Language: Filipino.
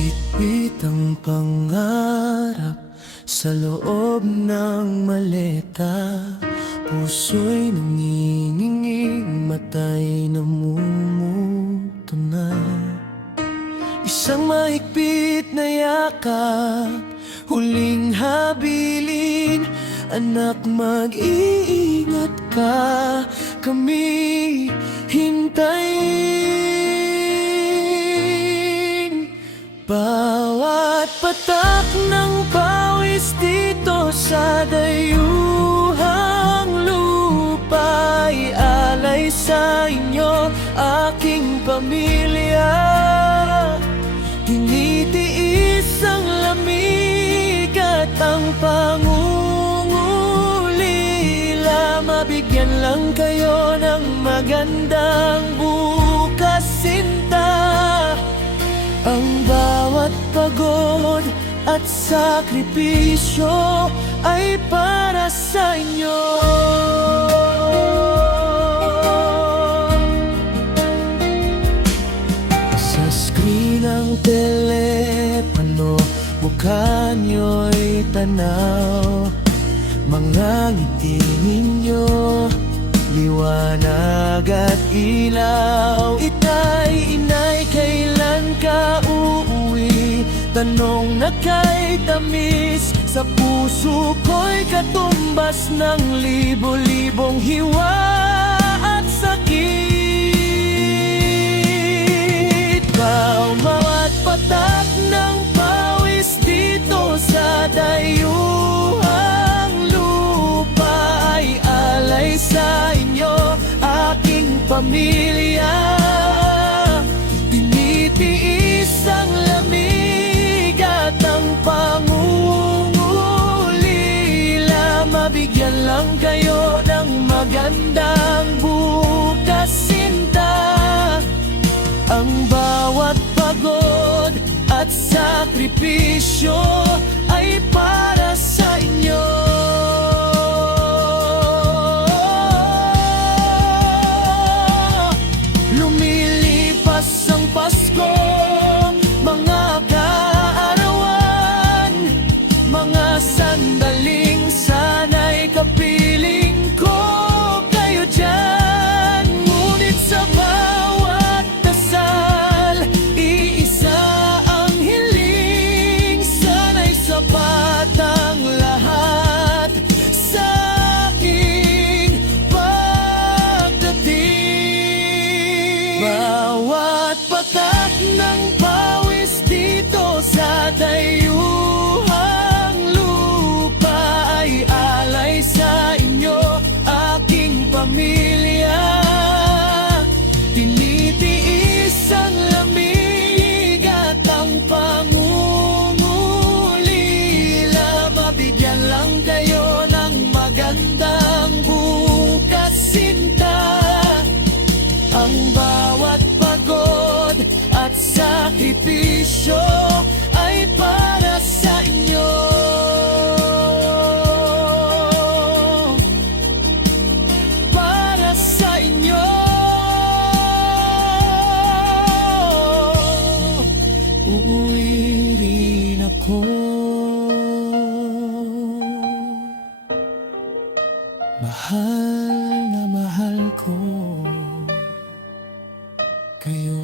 Bitbit ang pangarap sa loob ng maleta. Puso'y nanginginig, mata'y namumuto na. Isang mahigpit na yakap, huling habilin. Anak, mag-iingat ka, kami hintayin. Bawat patak ng pawis dito sa dayuhang lupa ay alay sa inyo, aking pamilya. Tinitiis ang lamig at ang pangungulila. Mabigyan lang kayo ng magandang bukas, sinta. Ang bawat pagod at sakripisyo ay para sa inyo. Sa screen ng telepono, mukha nyo'y tanaw. Mga ngiti ninyo, liwanag at ilaw. Itay, inay, kailan ka uuwi? Tanong na kay tamis, sa puso ko'y katumbas ng libo-libong hiwa at sakit. Bawat patak ng pawis dito sa dayuhang lupa ay alay sa inyo, aking pamilya. Tinitiis ang lamig at ang pangungulila. Mabigyan lang kayo ng magandang bukas, sinta. Ang bawat pagod at sakripisyo ay para sa inyo. Lumilipas ang Pasko, mga kaarawan, mga sandaling sana'y kapiling ko kayo dyan. Ngunit sa bawat dasal, iisa ang hiling, sana'y sapat ang lahat sa aking pagdating. Bawat patak ng pawis dito sa dayuhang lupa ay alay sa inyo, aking pamilya. Tinitiis ang lamig at ang pangungulila. Mabigyan lang kayo ng magandang bukas, sinta. Ang bawat pagod at sakripisyo ay para sa inyo. Para sa inyo. Uuwi rin ako. Mahal na mahal ko kayo.